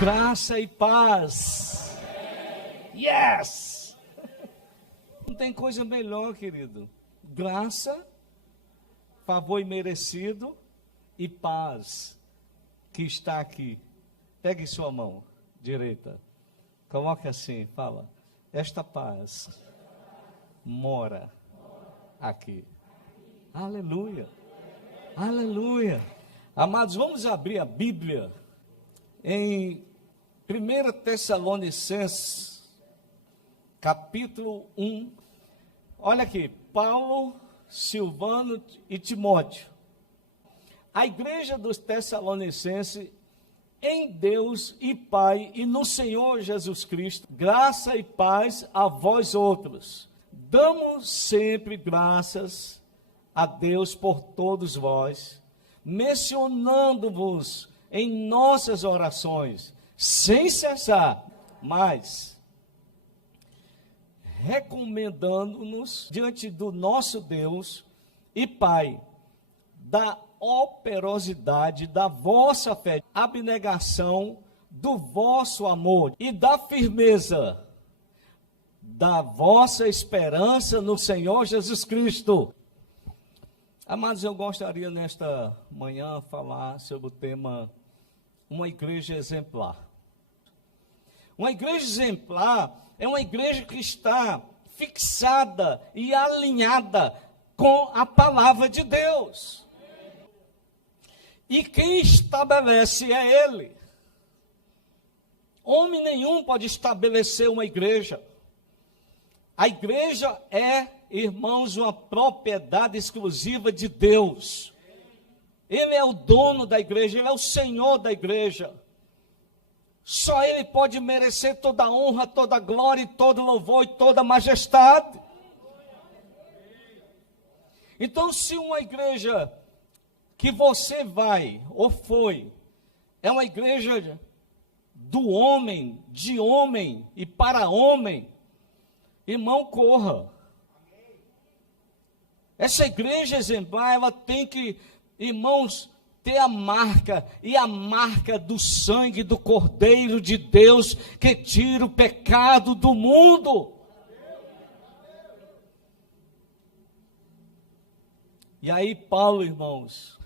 Graça e paz. Yes! Não tem coisa melhor, querido. Graça, favor imerecido e paz que está aqui. Pegue sua mão direita. Coloque assim, fala. Esta paz mora aqui. Aleluia. Aleluia. Amados, vamos abrir a Bíblia em 1 Tessalonicenses, capítulo 1. Olha aqui, Paulo, Silvano e Timóteo. A igreja dos Tessalonicenses, em Deus e Pai e no Senhor Jesus Cristo, graça e paz a vós outros. Damos sempre graças a Deus por todos vós, mencionando-vos em nossas orações, sem cessar, mas recomendando-nos diante do nosso Deus e Pai, da operosidade da vossa fé, abnegação do vosso amor e da firmeza da vossa esperança no Senhor Jesus Cristo. Amados, eu gostaria nesta manhã falar sobre o tema uma igreja exemplar. Uma igreja exemplar é uma igreja que está fixada e alinhada com a palavra de Deus. E quem estabelece é Ele. Homem nenhum pode estabelecer uma igreja. A igreja é, irmãos, uma propriedade exclusiva de Deus. Ele é o dono da igreja, Ele é o Senhor da igreja. Só Ele pode merecer toda a honra, toda a glória, todo louvor e toda a majestade. Então, se uma igreja que você vai ou foi, é uma igreja do homem, de homem e para homem, irmão, corra. Essa igreja exemplar, ela tem que, irmãos, ter a marca, e a marca do sangue do Cordeiro de Deus, que tira o pecado do mundo. E aí, Paulo, irmãos,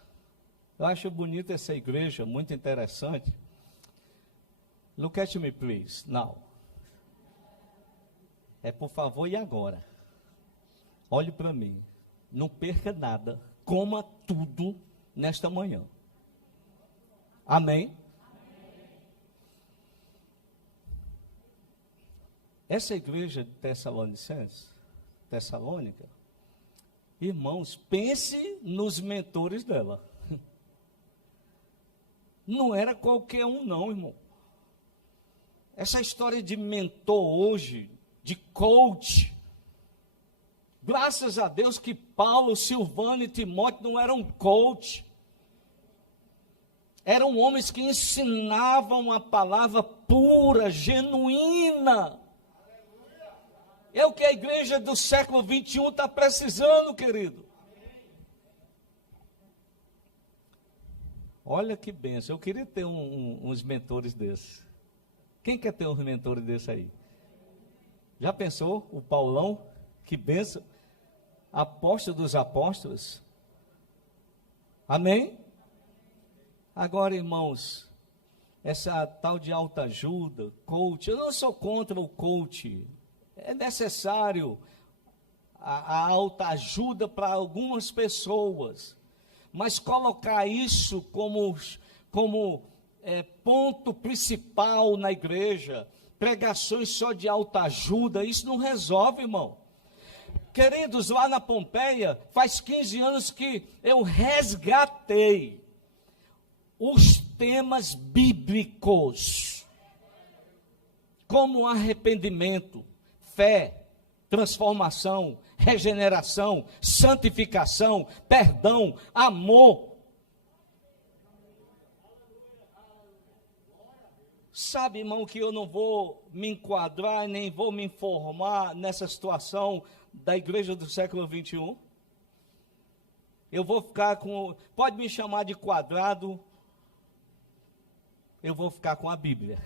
eu acho bonita essa igreja, muito interessante. Look at me, please, now. É por favor e agora. Olhe para mim. Não perca nada. Coma tudo nesta manhã. Amém? Essa igreja de Tessalônica, irmãos, pense nos mentores dela. Não era qualquer um não, irmão. Essa história de mentor hoje, de coach, graças a Deus que Paulo, Silvano e Timóteo não eram coach. Eram homens que ensinavam a palavra pura, genuína. É o que a igreja do século 21 está precisando, querido. Olha que bênção, eu queria ter uns mentores desses. Quem quer ter uns mentores desses aí? Já pensou? O Paulão, que bênção. Apóstolo dos apóstolos. Amém? Agora, irmãos, essa tal de autoajuda, coach, eu não sou contra o coach. É necessário a autoajuda para algumas pessoas. Mas colocar isso como ponto principal na igreja, pregações só de autoajuda, isso não resolve, irmão. Queridos, lá na Pompeia, faz 15 anos que eu resgatei os temas bíblicos, como arrependimento, fé, transformação, regeneração, santificação, perdão, amor. Sabe, irmão, que eu não vou me enquadrar, nem vou me informar nessa situação da igreja do século 21. Eu vou ficar com, pode me chamar de quadrado, eu vou ficar com a Bíblia.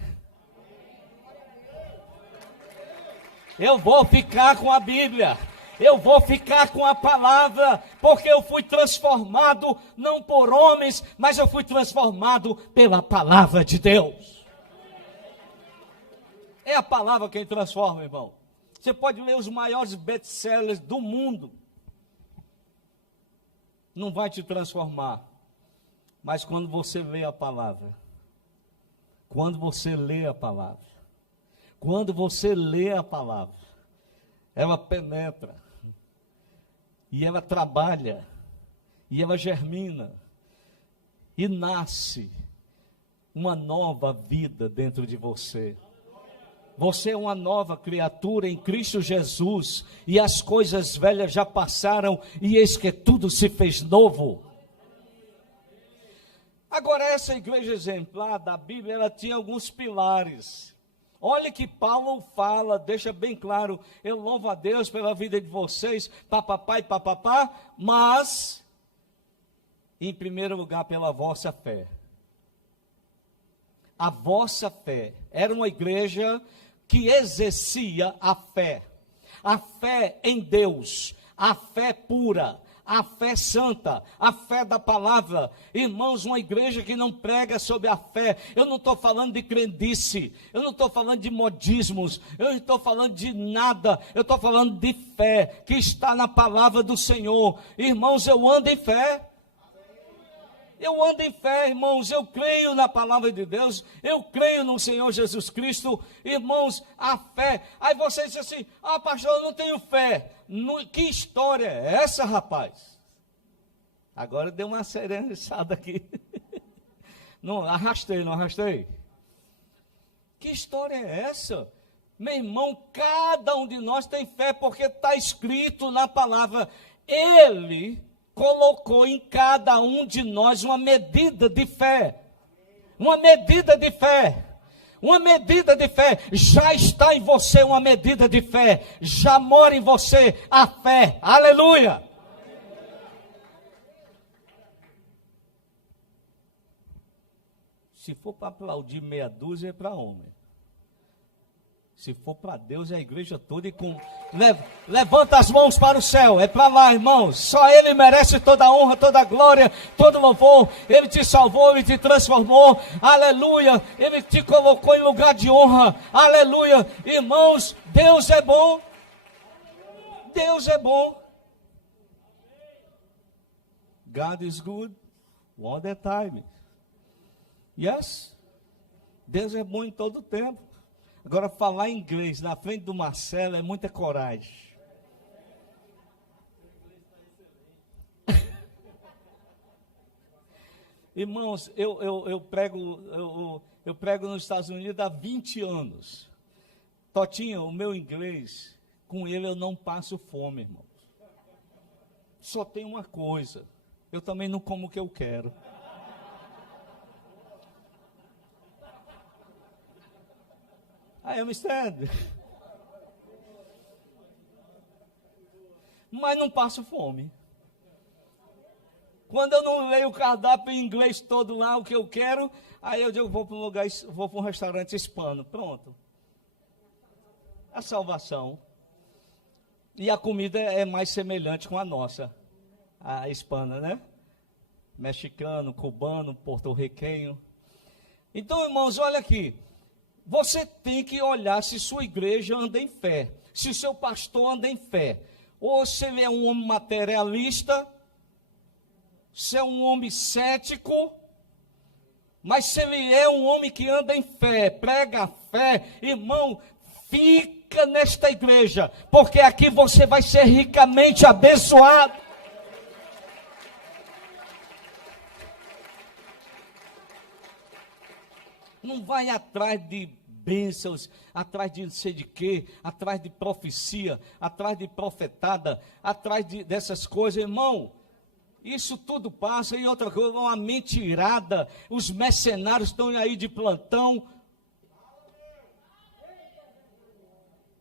Eu vou ficar com a Bíblia. Eu vou ficar com a palavra, porque eu fui transformado não por homens, mas eu fui transformado pela palavra de Deus. É a palavra quem transforma, irmão. Você pode ler os maiores best-sellers do mundo. Não vai te transformar. Mas quando você lê a palavra, quando você lê a palavra, ela penetra, e ela trabalha, e ela germina, e nasce uma nova vida dentro de você. Você é uma nova criatura em Cristo Jesus, e as coisas velhas já passaram, e eis que tudo se fez novo. Agora, essa igreja exemplar da Bíblia, ela tinha alguns pilares. Olha que Paulo fala, deixa bem claro, eu louvo a Deus pela vida de vocês, papapá e papapá, mas, em primeiro lugar, pela vossa fé. A vossa fé era uma igreja que exercia a fé em Deus, a fé pura, a fé santa, a fé da palavra. Irmãos, uma igreja que não prega sobre a fé, eu não estou falando de crendice, eu não estou falando de modismos, eu não estou falando de nada, eu estou falando de fé, que está na palavra do Senhor. Irmãos, eu ando em fé. Eu ando em fé, irmãos, eu creio na palavra de Deus, eu creio no Senhor Jesus Cristo, irmãos, a fé. Aí você diz assim, pastor, eu não tenho fé. Que história é essa, rapaz? Agora deu uma serenizada aqui. Não arrastei. Que história é essa? Meu irmão, cada um de nós tem fé, porque está escrito na palavra, Ele colocou em cada um de nós uma medida de fé. Uma medida de fé. Uma medida de fé. Já está em você uma medida de fé. Já mora em você a fé. Aleluia. Se for para aplaudir meia dúzia, é para homem. Se for para Deus, é a igreja toda. Levanta as mãos para o céu. É para lá, irmãos. Só Ele merece toda a honra, toda a glória, todo louvor. Ele te salvou, Ele te transformou. Aleluia. Ele te colocou em lugar de honra. Aleluia. Irmãos, Deus é bom. Deus é bom. God is good all the time. Yes. Deus é bom em todo o tempo. Agora, falar inglês na frente do Marcelo é muita coragem. Irmãos, eu prego nos Estados Unidos há 20 anos. Totinho, o meu inglês, com ele eu não passo fome, irmãos. Só tem uma coisa, eu também não como o que eu quero. I understand. Mas não passo fome. Quando eu não leio o cardápio em inglês todo lá, o que eu quero, aí eu digo, vou para um lugar, vou para um restaurante hispano. Pronto. A salvação. E a comida é mais semelhante com a nossa. A hispana, né? Mexicano, cubano, porto-riquenho. Então, irmãos, olha aqui. Você tem que olhar se sua igreja anda em fé, se o seu pastor anda em fé, ou se ele é um homem materialista, se é um homem cético, mas se ele é um homem que anda em fé, prega a fé, irmão, fica nesta igreja, porque aqui você vai ser ricamente abençoado. Não vai atrás de bênçãos, atrás de não sei de quê, atrás de profecia, atrás de profetada, atrás dessas coisas, irmão. Isso tudo passa. E outra coisa, uma mentirada. Os mercenários estão aí de plantão.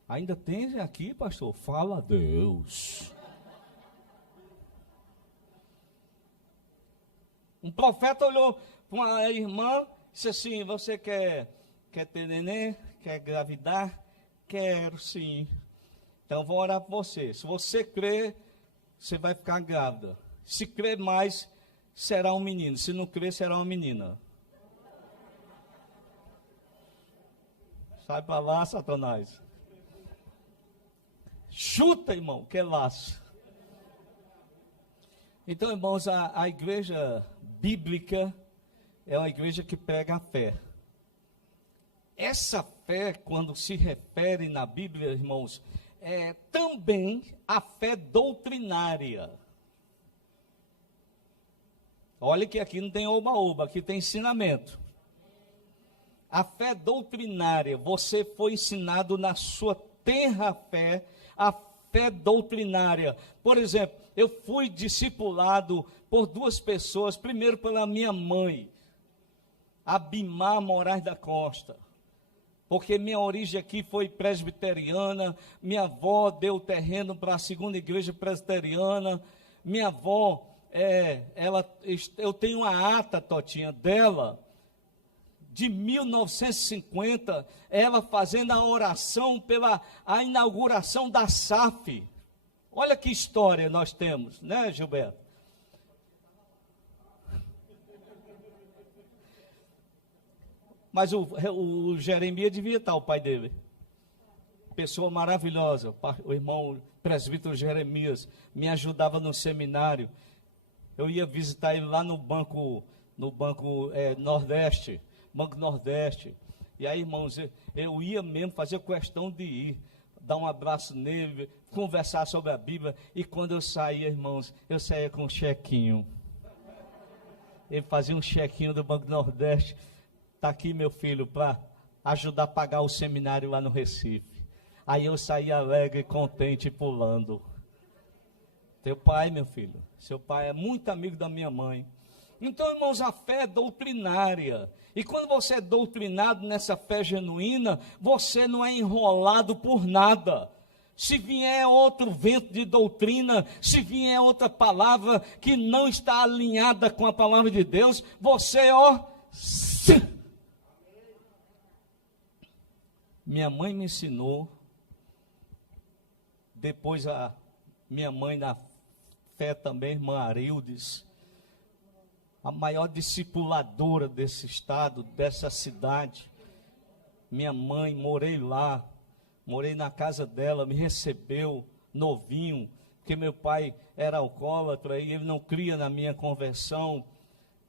Ainda tem aqui, pastor? Fala a Deus. Um profeta olhou para uma irmã Disse assim, você quer ter neném? Quer engravidar? Quero sim. Então vou orar por você. Se você crer, você vai ficar grávida. Se crer mais, será um menino. Se não crer, será uma menina. Sai para lá, Satanás. Chuta, irmão, que é laço. Então, irmãos, a igreja bíblica é uma igreja que prega a fé. Essa fé, quando se refere na Bíblia, irmãos, é também a fé doutrinária. Olha que aqui não tem oba-oba, aqui tem ensinamento. A fé doutrinária, você foi ensinado na sua tenra fé, a fé doutrinária. Por exemplo, eu fui discipulado por duas pessoas, primeiro pela minha mãe, Abimar Moraes da Costa, porque minha origem aqui foi presbiteriana, minha avó deu terreno para a segunda igreja presbiteriana, minha avó, eu tenho uma ata, Totinha, dela, de 1950, ela fazendo a oração pela a inauguração da SAF. Olha que história nós temos, né, Gilberto? Mas o Jeremias devia estar, o pai dele. Pessoa maravilhosa, o irmão presbítero Jeremias, me ajudava no seminário. Eu ia visitar ele lá no Banco Nordeste, Banco Nordeste. E aí, irmãos, eu ia mesmo fazer questão de ir, dar um abraço nele, conversar sobre a Bíblia. E quando eu saía, irmãos, eu saía com um chequinho. Ele fazia um chequinho do Banco Nordeste. Está aqui, meu filho, para ajudar a pagar o seminário lá no Recife. Aí eu saía alegre, contente, pulando. Teu pai, meu filho, seu pai é muito amigo da minha mãe. Então, irmãos, a fé é doutrinária. E quando você é doutrinado nessa fé genuína, você não é enrolado por nada. Se vier outro vento de doutrina, se vier outra palavra que não está alinhada com a palavra de Deus, você, Minha mãe me ensinou, depois a minha mãe na fé também, irmã Arildes, a maior discipuladora desse estado, dessa cidade. Minha mãe, morei lá, morei na casa dela, me recebeu novinho, porque meu pai era alcoólatra e ele não cria na minha conversão.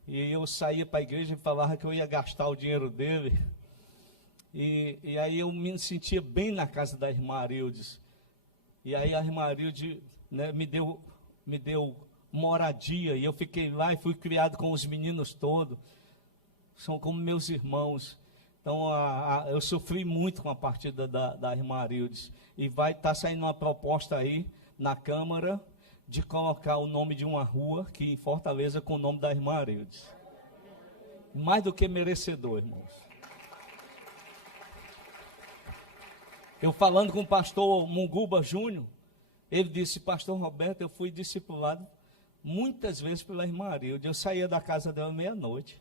E eu saía para a igreja e falava que eu ia gastar o dinheiro dele. E aí eu me sentia bem na casa da irmã Arildes. E aí a irmã Arildes, né, me deu moradia, e eu fiquei lá e fui criado com os meninos todos. São como meus irmãos. Então eu sofri muito com a partida da irmã Arildes. E vai estar saindo uma proposta aí na Câmara de colocar o nome de uma rua aqui em Fortaleza com o nome da irmã Arildes. Mais do que merecedor, irmãos. Eu falando com o pastor Munguba Júnior, ele disse, pastor Roberto, eu fui discipulado muitas vezes pela irmã Arilde. Eu saía da casa dela meia-noite.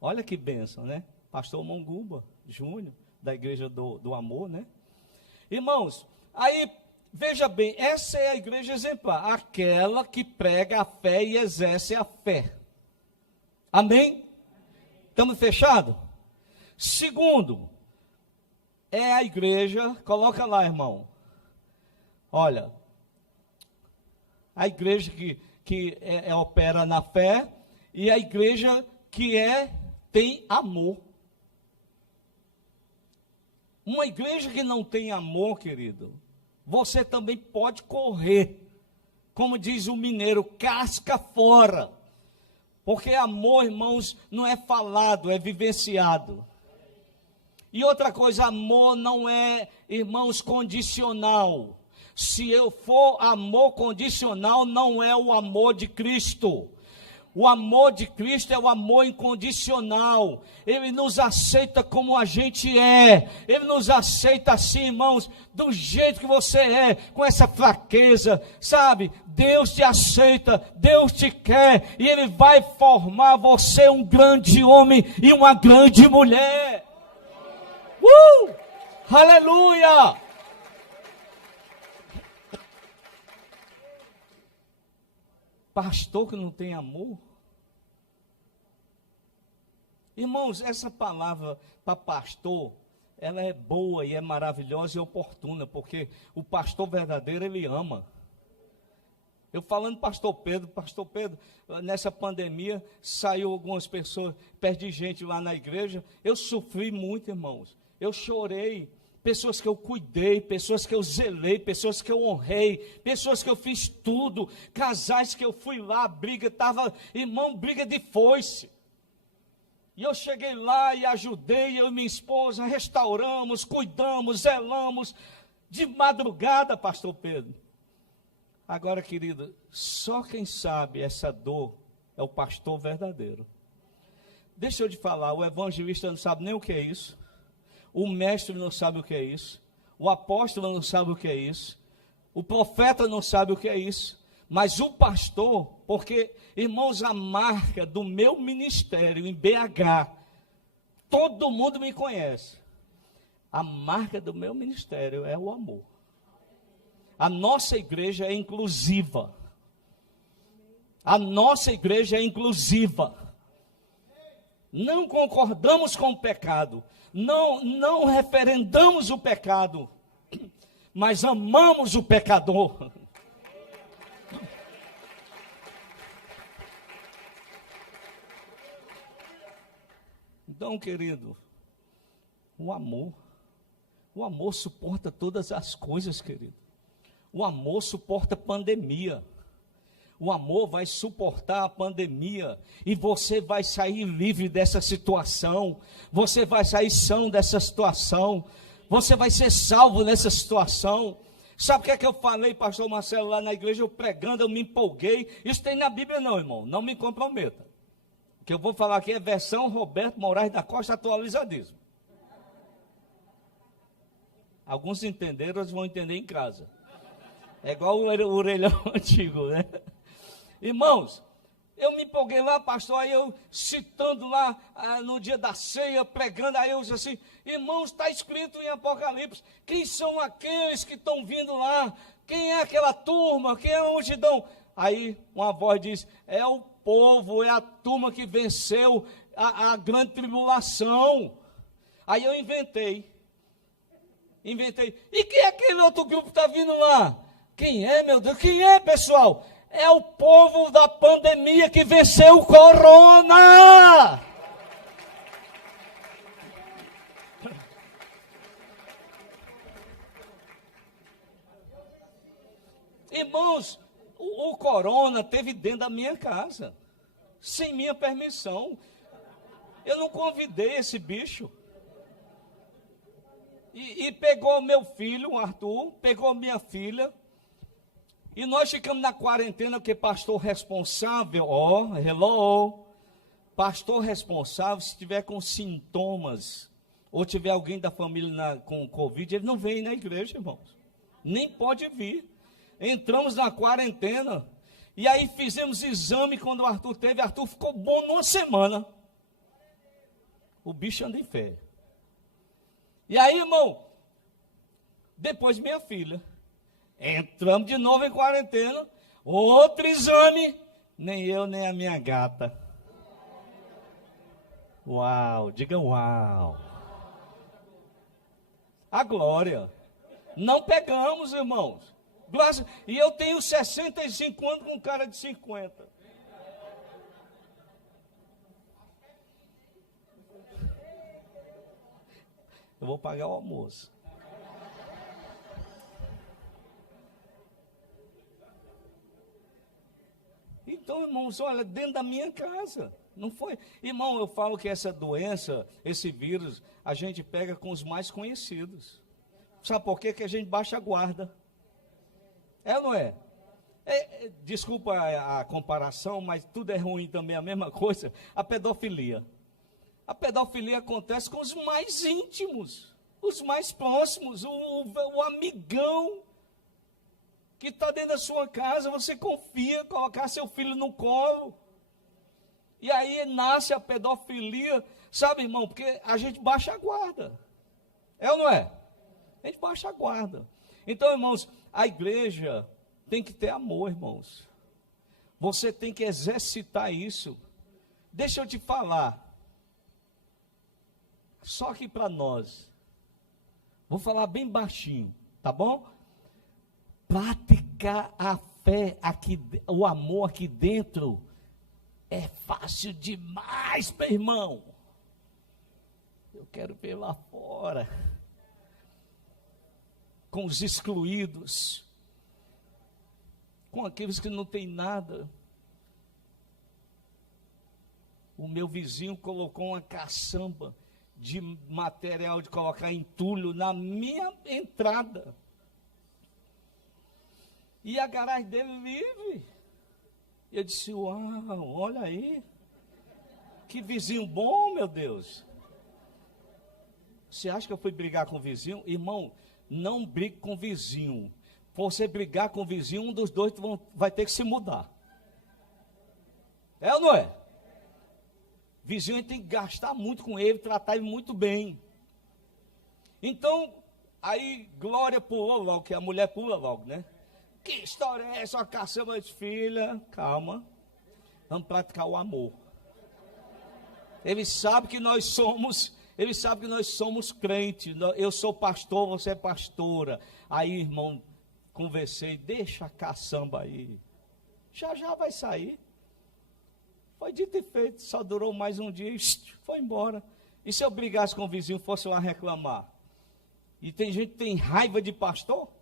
Olha que bênção, né? Pastor Munguba Júnior, da Igreja do Amor, né? Irmãos, aí, veja bem, essa é a igreja exemplar, aquela que prega a fé e exerce a fé. Amém? Estamos fechados? Segundo, é a igreja, coloca lá, irmão. Olha, a igreja que opera na fé e a igreja que tem amor. Uma igreja que não tem amor, querido, você também pode correr. Como diz o mineiro, casca fora. Porque amor, irmãos, não é falado, é vivenciado. E outra coisa, amor não é, irmãos, condicional. Se eu for amor condicional, não é o amor de Cristo. O amor de Cristo é o amor incondicional. Ele nos aceita como a gente é. Ele nos aceita assim, irmãos, do jeito que você é, com essa fraqueza, sabe? Deus te aceita, Deus te quer, e Ele vai formar você um grande homem e uma grande mulher. Aleluia! Pastor que não tem amor? Irmãos, essa palavra para pastor, ela é boa e é maravilhosa e oportuna, porque o pastor verdadeiro, ele ama. Eu falando pastor Pedro, nessa pandemia, saiu algumas pessoas, perdi gente lá na igreja, eu sofri muito, irmãos, eu chorei, pessoas que eu cuidei, pessoas que eu zelei, pessoas que eu honrei, pessoas que eu fiz tudo, casais que eu fui lá, briga de foice. E eu cheguei lá e ajudei, eu e minha esposa, restauramos, cuidamos, zelamos, de madrugada, pastor Pedro. Agora, querido, só quem sabe essa dor é o pastor verdadeiro. Deixa eu te falar, o evangelista não sabe nem o que é isso. O mestre não sabe o que é isso. O apóstolo não sabe o que é isso. O profeta não sabe o que é isso. Mas o pastor, porque, irmãos, a marca do meu ministério em BH, todo mundo me conhece. A marca do meu ministério é o amor. A nossa igreja é inclusiva. A nossa igreja é inclusiva. Não concordamos com o pecado. Não referendamos o pecado, mas amamos o pecador. Então, querido, o amor suporta todas as coisas, querido. O amor suporta pandemia. O amor vai suportar a pandemia e você vai sair livre dessa situação, você vai sair são dessa situação, você vai ser salvo nessa situação. Sabe o que é que eu falei, pastor Marcelo, lá na igreja, eu pregando, eu me empolguei. Isso tem na Bíblia não, irmão, não me comprometa. O que eu vou falar aqui é versão Roberto Moraes da Costa atualizadíssimo. Alguns entenderam, outros vão entender em casa. É igual o orelhão antigo, né? Irmãos, eu me empolguei lá, pastor, aí eu citando lá no dia da ceia, pregando, aí eu disse assim, irmãos, está escrito em Apocalipse, quem são aqueles que estão vindo lá? Quem é aquela turma? Quem é a multidão? Aí uma voz diz, é o povo, é a turma que venceu a grande tribulação. Aí eu inventei. E quem é aquele outro grupo que está vindo lá? Quem é, meu Deus? Quem é, pessoal? É o povo da pandemia que venceu o corona. Irmãos, o corona teve dentro da minha casa, sem minha permissão. Eu não convidei esse bicho. E pegou meu filho, o Arthur, pegou minha filha. E nós ficamos na quarentena, porque pastor responsável, pastor responsável, se tiver com sintomas, ou tiver alguém da família com Covid, ele não vem na igreja, irmãos. Nem pode vir. Entramos na quarentena, e aí fizemos exame quando o Arthur teve. Arthur ficou bom numa semana. O bicho anda em fé. E aí, irmão, depois minha filha. Entramos de novo em quarentena, outro exame, nem eu nem a minha gata. Uau, diga uau. A glória. Não pegamos, irmãos. E eu tenho 65 anos com cara de 50. Eu vou pagar o almoço. Então, irmãos, olha, dentro da minha casa, não foi? Irmão, eu falo que essa doença, esse vírus, a gente pega com os mais conhecidos. Sabe por quê? Que a gente baixa a guarda. É ou não é? Desculpa a comparação, mas tudo é ruim também, a mesma coisa. A pedofilia. A pedofilia acontece com os mais íntimos, os mais próximos, o amigão que está dentro da sua casa, você confia, colocar seu filho no colo. E aí nasce a pedofilia, sabe, irmão, porque a gente baixa a guarda. É ou não é? A gente baixa a guarda. Então, irmãos, a igreja tem que ter amor, irmãos. Você tem que exercitar isso. Deixa eu te falar. Só que para nós, vou falar bem baixinho, tá bom? Praticar a fé aqui, o amor aqui dentro, é fácil demais, meu irmão. Eu quero ver lá fora, com os excluídos, com aqueles que não têm nada. O meu vizinho colocou uma caçamba de material de colocar entulho na minha entrada. E a garagem dele livre. E eu disse, uau, olha aí. Que vizinho bom, meu Deus. Você acha que eu fui brigar com o vizinho? Irmão, não brigue com o vizinho. Você brigar com o vizinho, um dos dois vai ter que se mudar. É ou não é? Vizinho, a gente tem que gastar muito com ele, tratar ele muito bem. Então, aí Glória pulou logo, que a mulher pula logo, né? Que história é essa? Uma caçamba de filha. Calma, vamos praticar o amor. Ele sabe que nós somos crentes. Eu sou pastor, você é pastora. Aí, irmão, conversei, deixa a caçamba aí. Já vai sair. Foi dito e feito, só durou mais um dia e foi embora. E se eu brigasse com o vizinho, fosse lá reclamar? E tem gente que tem raiva de pastor?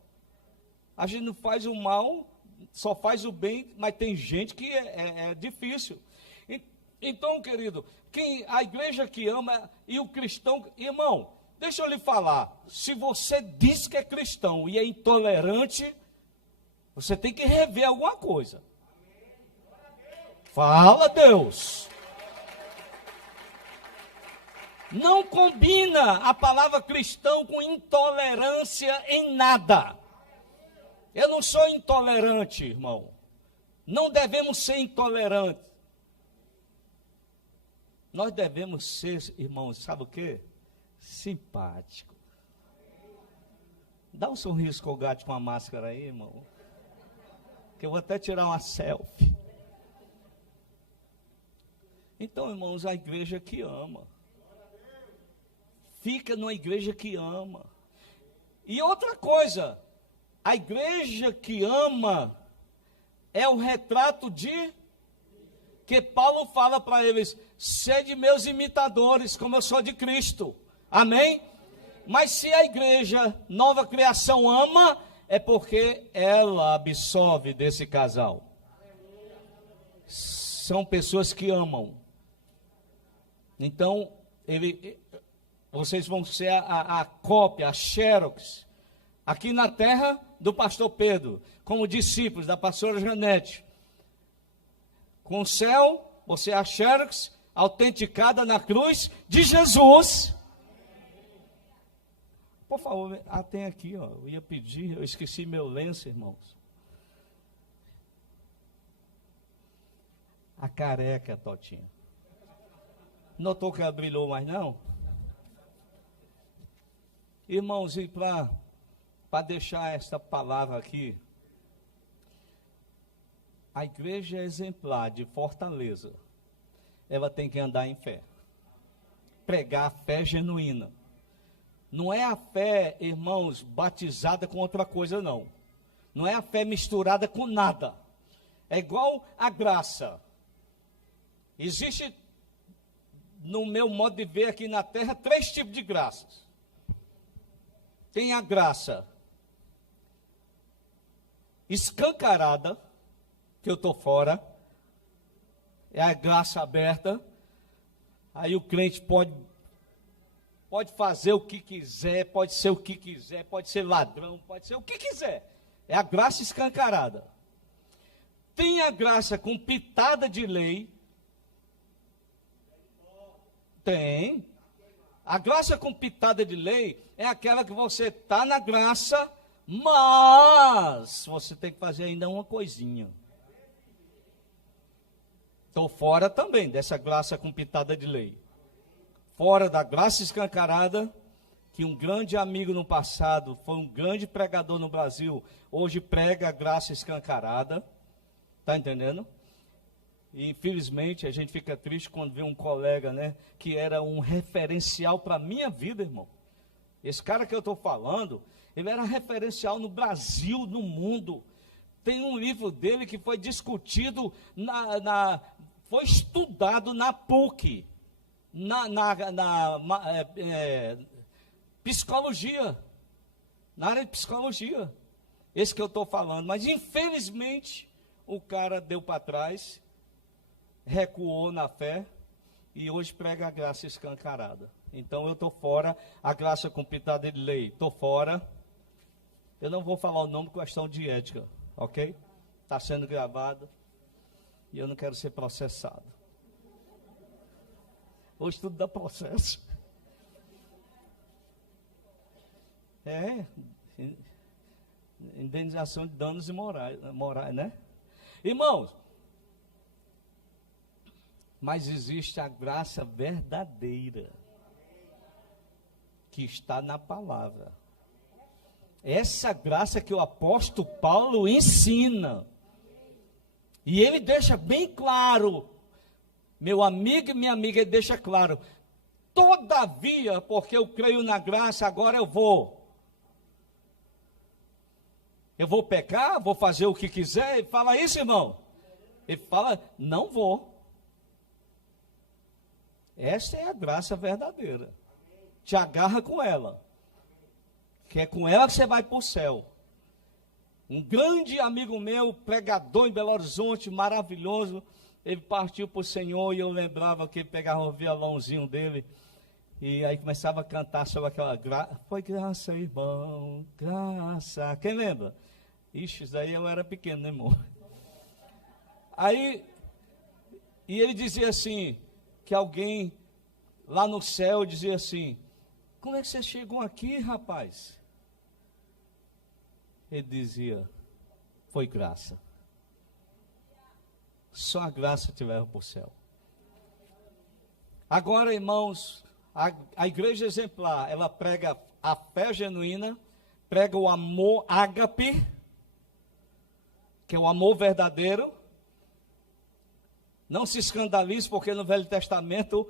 A gente não faz o mal, só faz o bem, mas tem gente que é difícil. Então, querido, a igreja que ama e o cristão, irmão, deixa eu lhe falar, se você diz que é cristão e é intolerante, você tem que rever alguma coisa. Fala, Deus. Não combina a palavra cristão com intolerância em nada. Eu não sou intolerante, irmão. Não devemos ser intolerantes. Nós devemos ser, irmãos, sabe o quê? Simpático. Dá um sorriso colgate com a máscara aí, irmão. Que eu vou até tirar uma selfie. Então, irmãos, a igreja que ama. Fica numa igreja que ama. E outra coisa, a igreja que ama é o retrato de que Paulo fala para eles, sede meus imitadores, como eu sou de Cristo. Amém? Mas se a igreja, nova criação, ama, é porque ela absorve desse casal. São pessoas que amam. Então, vocês vão ser a cópia, a xerox, aqui na terra do pastor Pedro, como discípulos da pastora Janete. Com o céu, você é a xerox autenticada na cruz de Jesus. Por favor, tem aqui, ó, eu ia pedir, eu esqueci meu lenço, irmãos. A careca, Totinha. Notou que ela brilhou mais não? Irmãos, e para deixar esta palavra aqui, a igreja exemplar de Fortaleza, ela tem que andar em fé, pregar a fé genuína. Não é a fé, irmãos, batizada com outra coisa, não. Não é a fé misturada com nada. É igual a graça. Existe, no meu modo de ver aqui na terra, 3 tipos de graças. Tem a graça escancarada, que eu estou fora, é a graça aberta, aí o crente pode fazer o que quiser, pode ser o que quiser, pode ser ladrão, pode ser o que quiser, é a graça escancarada. Tem a graça com pitada de lei. Tem. A graça com pitada de lei é aquela que você está na graça, mas você tem que fazer ainda uma coisinha. Estou fora também dessa graça com pitada de lei. Fora da graça escancarada, que um grande amigo no passado, foi um grande pregador no Brasil, hoje prega a graça escancarada. Está entendendo? E, infelizmente, a gente fica triste quando vê um colega, né, que era um referencial para a minha vida, irmão. Esse cara que eu estou falando, ele era referencial no Brasil, no mundo. Tem um livro dele que foi discutido, foi estudado na PUC, psicologia, na área de psicologia. Esse que eu estou falando. Mas, infelizmente, o cara deu para trás, recuou na fé e hoje prega a graça escancarada. Então eu estou fora, a graça com pitada de lei, estou fora. Eu não vou falar o nome por questão de ética, ok? Está sendo gravado e eu não quero ser processado. Hoje tudo dá processo. Indenização de danos e morais, né? Irmãos, mas existe a graça verdadeira, que está na palavra. Essa graça que o apóstolo Paulo ensina. E ele deixa bem claro, meu amigo e minha amiga, ele deixa claro, todavia, porque eu creio na graça, agora eu vou pecar, vou fazer o que quiser. Ele fala isso, irmão. Ele fala, não vou. Esta é a graça verdadeira. Te agarra com ela. Que é com ela que você vai para o céu. Um grande amigo meu, pregador em Belo Horizonte, maravilhoso, ele partiu para o Senhor e eu lembrava que ele pegava o violãozinho dele e aí começava a cantar sobre aquela graça. Foi graça, irmão, graça. Quem lembra? Ixi, isso aí eu era pequeno, né, irmão? Aí, e ele dizia assim, que alguém lá no céu dizia assim, como é que você chegou aqui, rapaz? Ele dizia, foi graça. Só a graça te leva para o céu. Agora, irmãos, a igreja exemplar, ela prega a fé genuína, prega o amor ágape, que é o amor verdadeiro. Não se escandalize, porque no Velho Testamento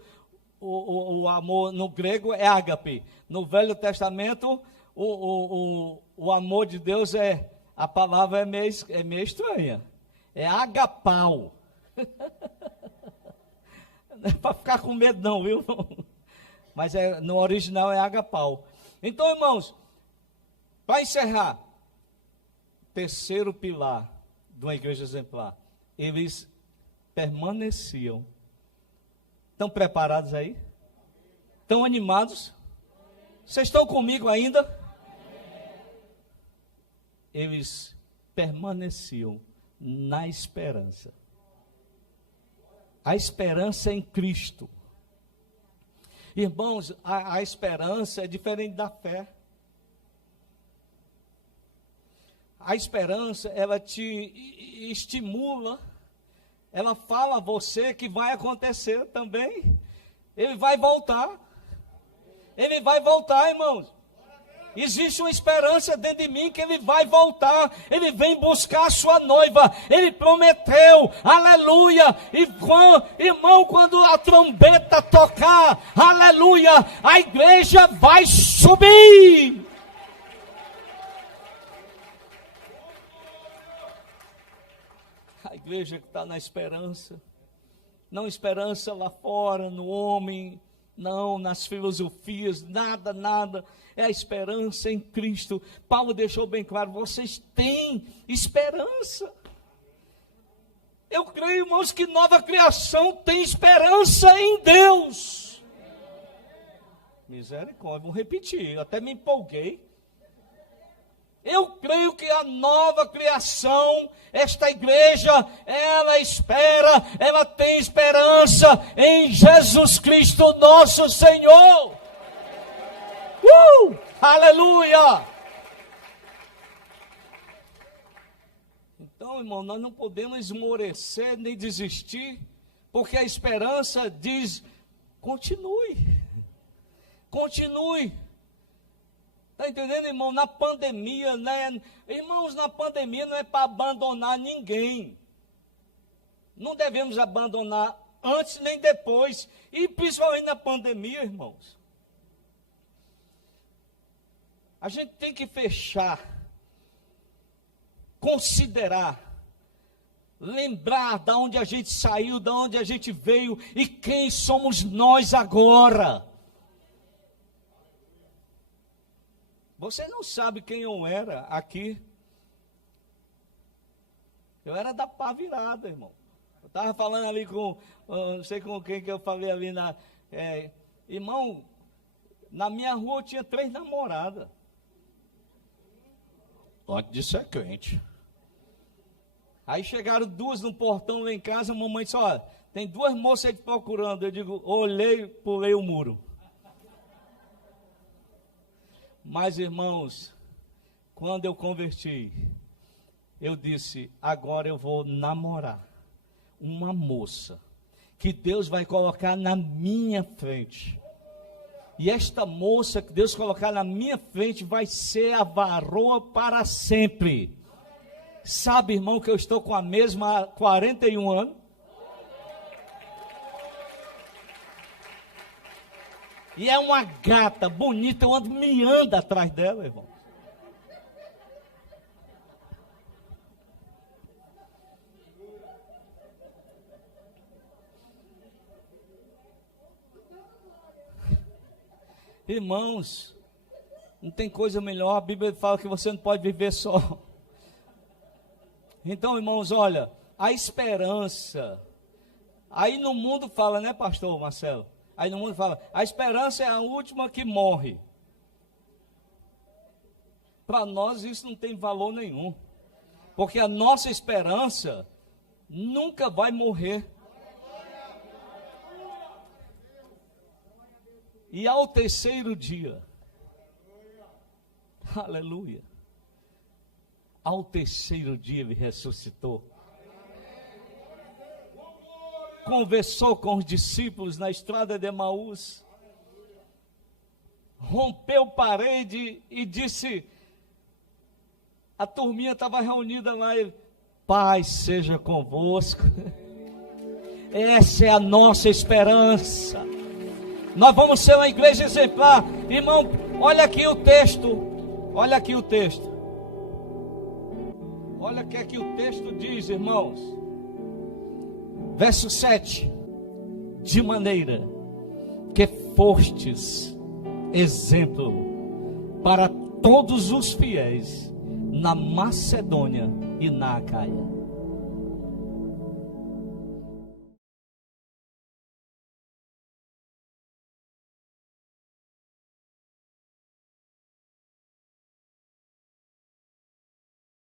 o amor no grego é ágape. No Velho Testamento o amor de Deus a palavra é meio estranha. É agapau. Não é para ficar com medo não, viu? Mas no original é agapau. Então, irmãos, para encerrar, terceiro pilar de uma igreja exemplar, eles permaneciam. Estão preparados aí? Estão animados? Vocês estão comigo ainda? Eles permaneciam na esperança. A esperança em Cristo. Irmãos, a esperança é diferente da fé. A esperança, ela te estimula, ela fala a você que vai acontecer também. Ele vai voltar. Ele vai voltar, irmãos. Existe uma esperança dentro de mim que ele vai voltar. Ele vem buscar a sua noiva. Ele prometeu, aleluia. E irmão, quando a trombeta tocar, aleluia, a igreja vai subir. A igreja que está na esperança, não esperança lá fora, no homem, não nas filosofias, nada, é a esperança em Cristo. Paulo deixou bem claro, vocês têm esperança. Eu creio, irmãos, que nova criação tem esperança em Deus. Misericórdia, vou repetir, eu até me empolguei. Eu creio que a nova criação, esta igreja, ela espera, ela tem esperança em Jesus Cristo, nosso Senhor. Aleluia! Então, irmão, nós não podemos esmorecer nem desistir, porque a esperança diz: continue. Continue. Está entendendo, irmão? Na pandemia, né? Irmãos, na pandemia não é para abandonar ninguém. Não devemos abandonar antes nem depois. E principalmente na pandemia, irmãos. A gente tem que fechar, considerar, lembrar de onde a gente saiu, de onde a gente veio e quem somos nós agora. Você não sabe quem eu era aqui. Eu era da pá virada, irmão. Eu estava falando ali com, não sei com quem que eu falei ali irmão, na minha rua eu tinha 3 namoradas. Antes disso é crente. Aí chegaram 2 no portão lá em casa, a mamãe disse: olha, tem 2 moças aí te procurando. Eu digo, olhei, pulei o muro. Mas, irmãos, quando eu converti, eu disse: agora eu vou namorar uma moça que Deus vai colocar na minha frente. E esta moça que Deus colocar na minha frente vai ser a varoa para sempre. Sabe, irmão, que eu estou com a mesma há 41 anos? E é uma gata bonita, eu ando miando atrás dela, irmão. Irmãos, não tem coisa melhor. A Bíblia fala que você não pode viver só. Então, irmãos, olha, a esperança. Aí no mundo fala, né, pastor Marcelo? Aí no mundo fala, a esperança é a última que morre. Para nós isso não tem valor nenhum. Porque a nossa esperança nunca vai morrer. E ao terceiro dia, aleluia, ao terceiro dia ele ressuscitou. Conversou com os discípulos na estrada de Emaús, rompeu parede e disse, a turminha estava reunida lá, ele: paz seja convosco. Essa é a nossa esperança. Nós vamos ser uma igreja exemplar. Irmão, olha aqui o texto. Olha aqui o texto. Olha o que é que o texto diz, irmãos. Verso 7. De maneira que fostes exemplo para todos os fiéis na Macedônia e na Acaia.